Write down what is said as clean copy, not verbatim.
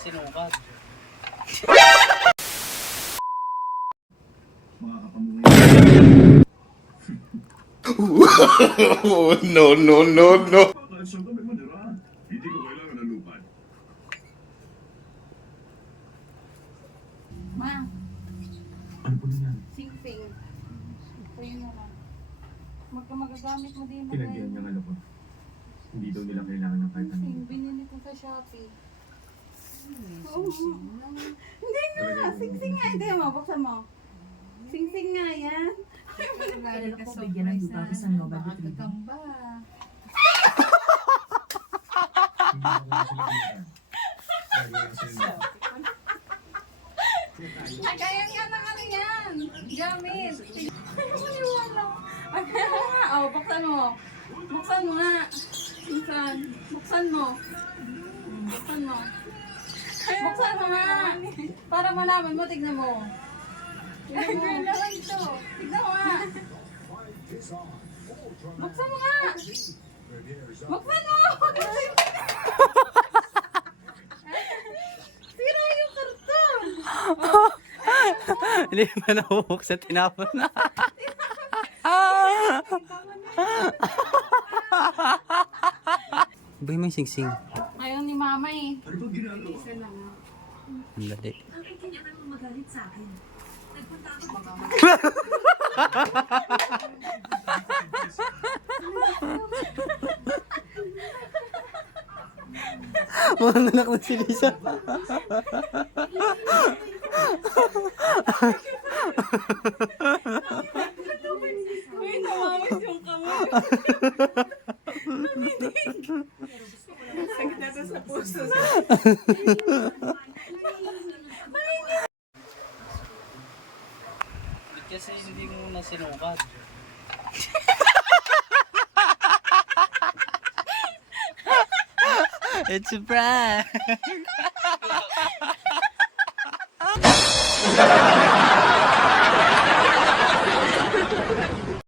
sinukat. No, no, no, no. Ma, Ano po yan? sing-sing. Sa'yo na lang. Magagamit mo din mo Pinagyan niya ano po. Hindi daw nila kailangan ng kahit ano. Sing, binili ko sa Shopee. Oo. Hindi nga, sing-sing nga. Hindi mo, buksan mo. Sing-sing nga yan. Kailan ako bigyan ng lupa ko sa Nova de Trigo. Kamba. Ay, kaya nga na ano yan. Gamit. Maniwala. Ay, kaya nga. Oh, buksan mo. Buksan mo nga. Buksan. Buksan mo. Buksan mo. Buksan mo nga. Para malaman mo, tignan mo. Tignan mo. Tignan mo nga. Buksan mo nga. Buksan mo. Sira yung karton. Hindi pa nabubuksan, tinapon na. Ba may sing-sing? Ayaw ni mama eh. Ano ba ginagawa? Isa lang. Ang dali. Bakit hindi naman magalit sa akin? Nagpunta ako Mga anak na si Lisa. Uy, namawis yung kamay. Sakit natin sa puso. Kasi hindi mo na sinukat. It's a prank!